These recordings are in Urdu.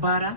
12,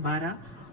12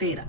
13,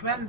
12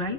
12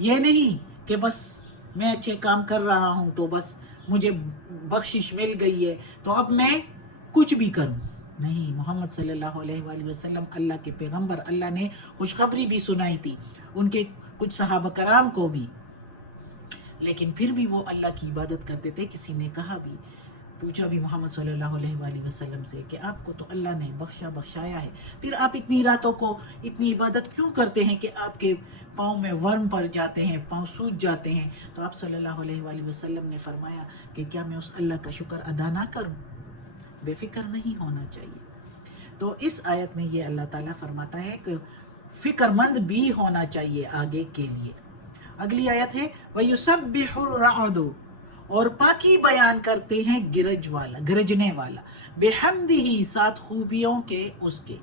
یہ نہیں کہ بس میں اچھے کام کر رہا ہوں تو بس مجھے بخشش مل گئی ہے تو اب میں کچھ بھی کروں. نہیں، محمد صلی اللہ علیہ وآلہ وسلم اللہ کے پیغمبر، اللہ نے خوشخبری بھی سنائی تھی ان کے کچھ صحابہ کرام کو بھی، لیکن پھر بھی وہ اللہ کی عبادت کرتے تھے. کسی نے کہا بھی، پوچھا بھی محمد صلی اللہ علیہ وآلہ وسلم سے کہ آپ کو تو اللہ نے بخشایا ہے، پھر آپ اتنی راتوں کو اتنی عبادت کیوں کرتے ہیں کہ آپ کے پاؤں میں ورم پڑ جاتے ہیں، پاؤں سوج جاتے ہیں؟ تو آپ صلی اللہ علیہ وآلہ وسلم نے فرمایا کہ کیا میں اس اللہ کا شکر ادا نہ کروں؟ بے فکر نہیں ہونا چاہیے. تو اس آیت میں یہ اللہ تعالیٰ فرماتا ہے کہ فکر مند بھی ہونا چاہیے آگے کے لیے. اگلی آیت ہے وَيُسَبِّحُ الرَّعْدُ، اور پاکی بیان کرتے ہیں گرجنے والا، بِحَمْدِهِ، ساتھ خوبیوں کے اس کے،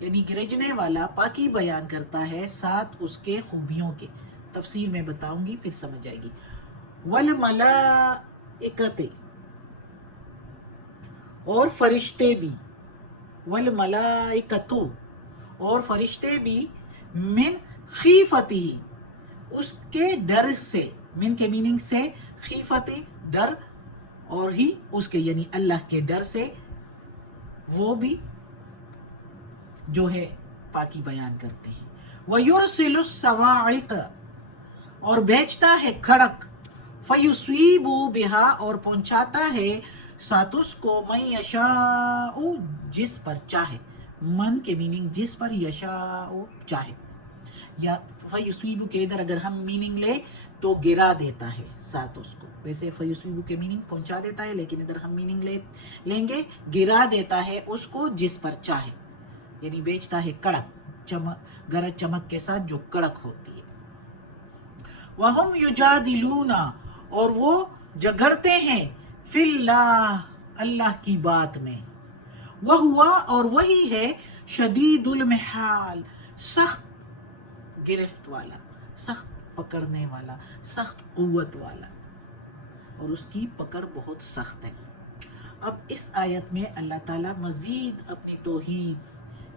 یعنی گرجنے والا پاکی بیان کرتا ہے ساتھ اس کے خوبیوں کے. تفسیر میں بتاؤں گی، پھر سمجھ آئے گی. وَالْمَلَائِكَةِ، اور فرشتے بھی، وَالْمَلَائِكَةُ، اور فرشتے بھی، من خیفتی، اس کے ڈر سے. من کے میننگ سے خیفتی ڈر، اور ہی اس کے یعنی اللہ کے ڈر سے وہ بھی جو ہے پاکی بیان کرتے ہیں. وَيُرْسِلُ الصَّوَاعِقَ، اور بھیجتا ہے کھڑک، فَيُصِيبُ بِهَا، اور پہنچاتا ہے ساتھ اس کو، مَن يَشَاءُ، جس پر چاہے. من کے میننگ جس پر، یشاء چاہے، یا فیصیبو کے ادھر اگر ہم میننگ لیں تو گرا دیتا ہے ساتھ اس کو. ویسے فیصیبو کے میننگ پہنچا دیتا ہے، لیکن ادھر ہم میننگ لیں گے گرا دیتا ہے اس کو جس پر چاہے، یعنی بیچتا ہے کڑک، گرج چمک کے ساتھ جو کڑک ہوتی ہے. وَهُمْ يُجَادِلُونَ، اور وہ جھگڑتے ہیں، فِي اللَّهِ، اللہ کی بات میں. وَهُوَ، اور وہی ہے، شدید المحال، سخت گرفت والا، سخت پکڑنے والا، سخت قوت والا، اور اس کی پکڑ بہت سخت ہے. اب اس آیت میں اللہ تعالیٰ مزید اپنی توحید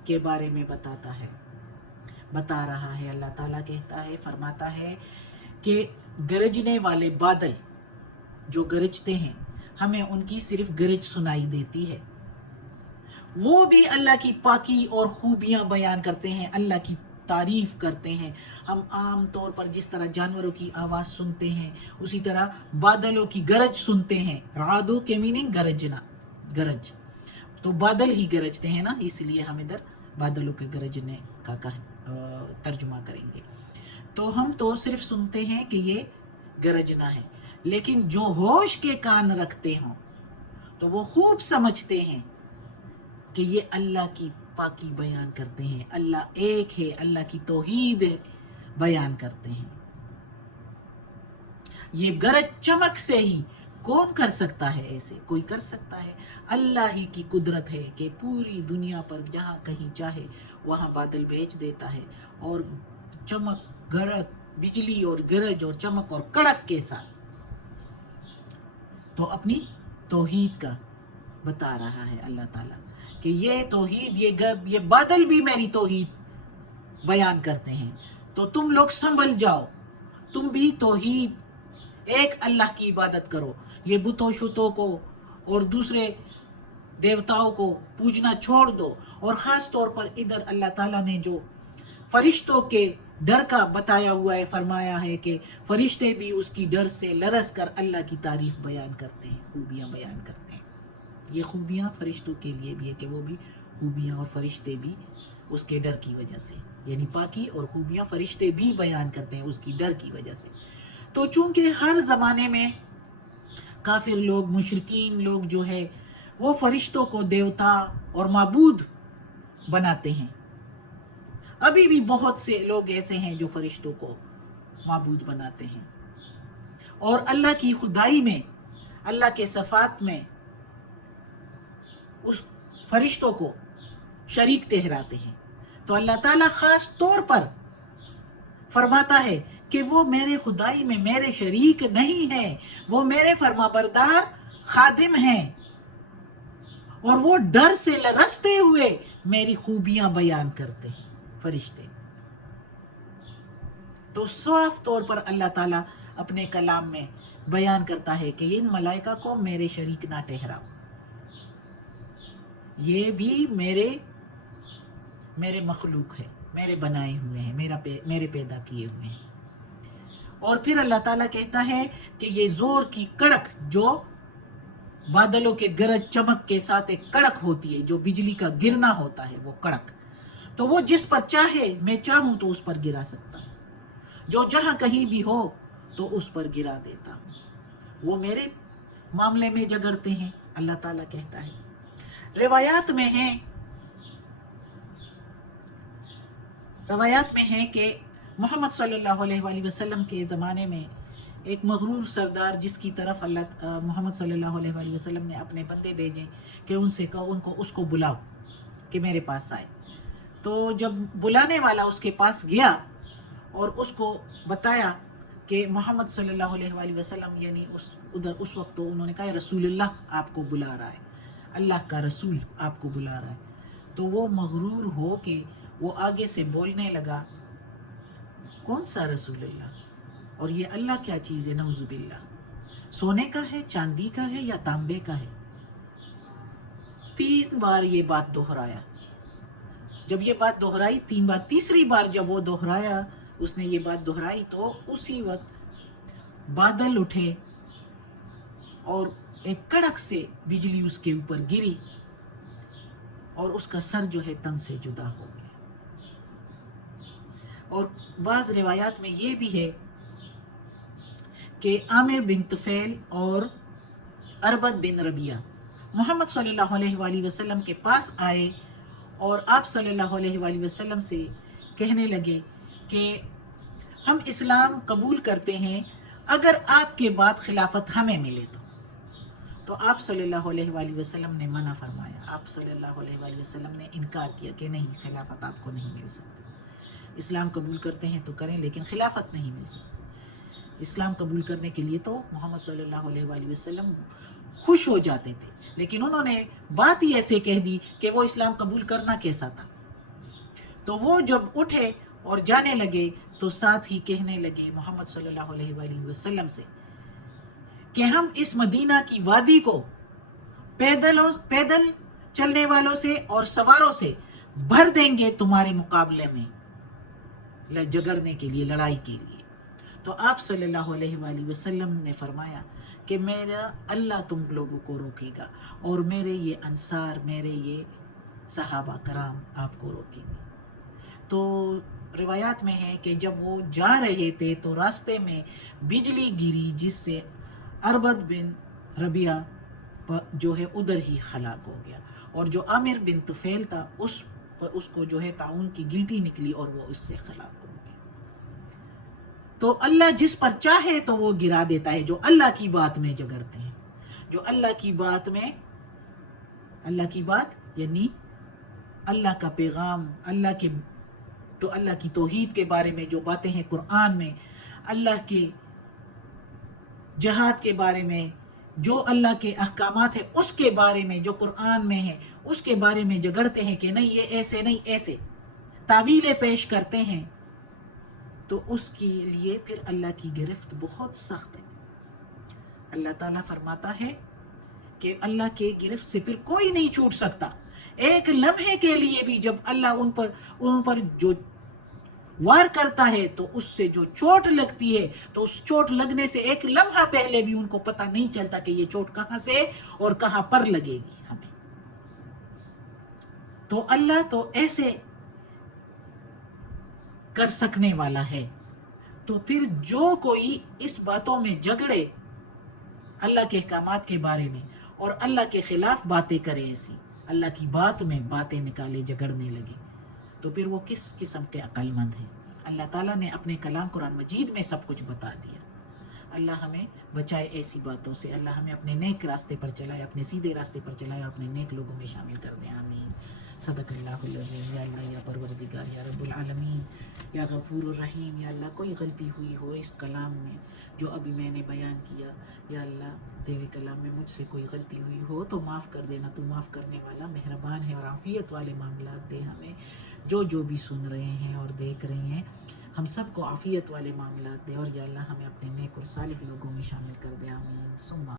کے بارے میں بتا رہا ہے. اللہ تعالیٰ کہتا ہے، فرماتا ہے کہ گرجنے والے بادل جو گرجتے ہیں، ہمیں ان کی صرف گرج سنائی دیتی ہے. وہ بھی اللہ کی پاکی اور خوبیاں بیان کرتے ہیں، اللہ کی تعریف کرتے ہیں. ہم عام طور پر جس طرح جانوروں کی آواز سنتے ہیں، اسی طرح بادلوں کی گرج سنتے ہیں. رعدو کے میننگ گرجنا، گرج، تو بادل ہی گرجتے ہیں نا، اس لیے ہم ادھر بادلوں کے گرجنے کا ترجمہ کریں گے. تو ہم تو صرف سنتے ہیں کہ یہ گرجنا ہے، لیکن جو ہوش کے کان رکھتے ہوں تو وہ خوب سمجھتے ہیں کہ یہ اللہ کی پاکی بیان کرتے ہیں، اللہ ایک ہے، اللہ کی توحید بیان کرتے ہیں. یہ گرج چمک سے ہی کون کر سکتا ہے؟ ایسے کوئی کر سکتا ہے؟ اللہ ہی کی قدرت ہے کہ پوری دنیا پر جہاں کہیں چاہے وہاں بادل بھیج دیتا ہے، اور چمک، گرج، بجلی اور گرج اور چمک اور کڑک کے ساتھ. تو اپنی توحید کا بتا رہا ہے اللہ تعالیٰ کہ یہ توحید، یہ بادل بھی میری توحید بیان کرتے ہیں، تو تم لوگ سنبھل جاؤ، تم بھی توحید ایک اللہ کی عبادت کرو. یہ بتوں شتوں کو اور دوسرے دیوتاؤں کو پوجنا چھوڑ دو. اور خاص طور پر ادھر اللہ تعالیٰ نے جو فرشتوں کے ڈر کا بتایا ہوا ہے، فرمایا ہے کہ فرشتے بھی اس کی ڈر سے لرز کر اللہ کی تعریف بیان کرتے ہیں، خوبیاں بیان کرتے ہیں. یہ خوبیاں فرشتوں کے لیے بھی ہے کہ وہ بھی خوبیاں، اور فرشتے بھی اس کے ڈر کی وجہ سے، یعنی پاکی اور خوبیاں فرشتے بھی بیان کرتے ہیں اس کی ڈر کی وجہ سے. تو چونکہ ہر زمانے میں کافر لوگ، مشرکین لوگ جو ہے وہ فرشتوں کو دیوتا اور معبود بناتے ہیں. ابھی بھی بہت سے لوگ ایسے ہیں جو فرشتوں کو معبود بناتے ہیں، اور اللہ کی خدائی میں، اللہ کے صفات میں اس فرشتوں کو شریک ٹھہراتے ہیں. تو اللہ تعالیٰ خاص طور پر فرماتا ہے کہ وہ میرے خدائی میں میرے شریک نہیں ہیں، وہ میرے فرما بردار خادم ہیں، اور وہ ڈر سے لرزتے ہوئے میری خوبیاں بیان کرتے ہیں فرشتے. تو صاف طور پر اللہ تعالیٰ اپنے کلام میں بیان کرتا ہے کہ ان ملائکہ کو میرے شریک نہ ٹھہراؤ، یہ بھی میرے مخلوق ہے، میرے بنائے ہوئے ہیں، میرے پیدا کیے ہوئے ہیں۔ اور پھر اللہ تعالیٰ کہتا ہے کہ یہ زور کی کڑک جو بادلوں کے گرج چمک کے ساتھ ایک کڑک ہوتی ہے، جو بجلی کا گرنا ہوتا ہے، وہ کڑک، تو وہ جس پر چاہے، میں چاہوں تو اس پر گرا سکتا ہوں، جو جہاں کہیں بھی ہو تو اس پر گرا دیتا ہوں، وہ میرے معاملے میں جگڑتے ہیں، اللہ تعالیٰ کہتا ہے۔ روایات میں ہے کہ محمد صلی اللہ علیہ وآلہ وسلم کے زمانے میں ایک مغرور سردار، جس کی طرف محمد صلی اللہ علیہ وآلہ وسلم نے اپنے بندے بھیجے کہ ان سے کہو اس کو بلاؤ کہ میرے پاس آئے، تو جب بلانے والا اس کے پاس گیا اور اس کو بتایا کہ محمد صلی اللہ علیہ وآلہ وسلم، یعنی اس وقت تو انہوں نے کہا رسول اللہ آپ کو بلا رہا ہے، اللہ کا رسول آپ کو بلا رہا ہے، تو وہ مغرور ہو کہ وہ آگے سے بولنے لگا، کون سا رسول اللہ، اور یہ اللہ کیا چیز ہے، نعوذ باللہ، سونے کا ہے، چاندی کا ہے یا تانبے کا ہے؟ 3 بار یہ بات دہرایا۔ جب یہ بات دہرائی 3 بار، تیسری بار جب وہ دہرایا، اس نے یہ بات دہرائی، تو اسی وقت بادل اٹھے اور ایک کڑک سے بجلی اس کے اوپر گری اور اس کا سر جو ہے تن سے جدا ہو گیا۔ اور بعض روایات میں یہ بھی ہے کہ عامر بن طفیل اور اربد بن ربیہ محمد صلی اللہ علیہ وآلہ وسلم کے پاس آئے اور آپ صلی اللہ علیہ وآلہ وسلم سے کہنے لگے کہ ہم اسلام قبول کرتے ہیں اگر آپ کے بعد خلافت ہمیں ملے تو آپ صلی اللہ علیہ وآلہ وسلم نے منع فرمایا، آپ صلی اللہ علیہ وآلہ وسلم نے انکار کیا کہ نہیں، خلافت آپ کو نہیں مل سکتی، اسلام قبول کرتے ہیں تو کریں لیکن خلافت نہیں مل سکتی۔ اسلام قبول کرنے کے لیے تو محمد صلی اللہ علیہ وآلہ وسلم خوش ہو جاتے تھے، لیکن انہوں نے بات ہی ایسے کہہ دی کہ وہ اسلام قبول کرنا کیسا تھا۔ تو وہ جب اٹھے اور جانے لگے تو ساتھ ہی کہنے لگے محمد صلی اللہ علیہ وآلہ وسلم سے کہ ہم اس مدینہ کی وادی کو پیدل چلنے والوں سے اور سواروں سے بھر دیں گے تمہارے مقابلے میں، جگڑنے کے لیے، لڑائی کے لیے۔ تو آپ صلی اللہ علیہ وآلہ وسلم نے فرمایا کہ میرا اللہ تم لوگوں کو روکے گا اور میرے یہ انصار، میرے یہ صحابہ کرام آپ کو روکیں گے۔ تو روایات میں ہے کہ جب وہ جا رہے تھے تو راستے میں بجلی گری جس سے اربد بن ربیہ جو ہے ادھر ہی ہلاک ہو گیا، اور جو عامر بن طفیل تھا اس کو جو ہے طاعون کی گلٹی نکلی اور وہ اس سے ہلاک ہو گیا۔ تو اللہ جس پر چاہے تو وہ گرا دیتا ہے، جو اللہ کی بات میں جگڑتے ہیں، جو اللہ کی بات یعنی اللہ کا پیغام، اللہ کی توحید کے بارے میں جو باتیں ہیں قرآن میں، اللہ کے جہاد کے بارے میں، جو اللہ کے احکامات ہیں اس کے بارے میں، جو قرآن میں ہے اس کے بارے میں جگڑتے ہیں کہ نہیں یہ ایسے نہیں ایسے، تعویلیں پیش کرتے ہیں، تو اس کے لیے پھر اللہ کی گرفت بہت سخت ہے۔ اللہ تعالیٰ فرماتا ہے کہ اللہ کے گرفت سے پھر کوئی نہیں چھوٹ سکتا۔ ایک لمحے کے لیے بھی جب اللہ ان پر جو وار کرتا ہے تو اس سے جو چوٹ لگتی ہے، تو اس چوٹ لگنے سے ایک لمحہ پہلے بھی ان کو پتہ نہیں چلتا کہ یہ چوٹ کہاں سے اور کہاں پر لگے گی ہمیں۔ تو اللہ تو ایسے کر سکنے والا ہے، تو پھر جو کوئی اس باتوں میں جگڑے، اللہ کے احکامات کے بارے میں، اور اللہ کے خلاف باتیں کرے، ایسی اللہ کی بات میں باتیں نکالے، جگڑنے لگے، تو پھر وہ کس قسم کے عقل مند ہیں؟ اللہ تعالیٰ نے اپنے کلام قرآن مجید میں سب کچھ بتا دیا۔ اللہ ہمیں بچائے ایسی باتوں سے، اللہ ہمیں اپنے نیک راستے پر چلائے، اپنے سیدھے راستے پر چلائے اور اپنے نیک لوگوں میں شامل کر دیں، آمین۔ صدق اللہ العظیم۔ یا اللہ، یا پروردگار، یا رب العالمین، یا غفور الرحیم، یا اللہ کوئی غلطی ہوئی ہو اس کلام میں جو ابھی میں نے بیان کیا، یا اللہ تیرے کلام میں مجھ سے کوئی غلطی ہوئی ہو تو معاف کر دینا، تو معاف کرنے والا مہربان ہے، اور عافیت والے معاملات دے ہمیں۔ جو بھی سن رہے ہیں اور دیکھ رہے ہیں، ہم سب کو عافیت والے معاملات دے، اور یا اللہ ہمیں اپنے نیک اور صالح لوگوں میں شامل کر دے، آمین ثم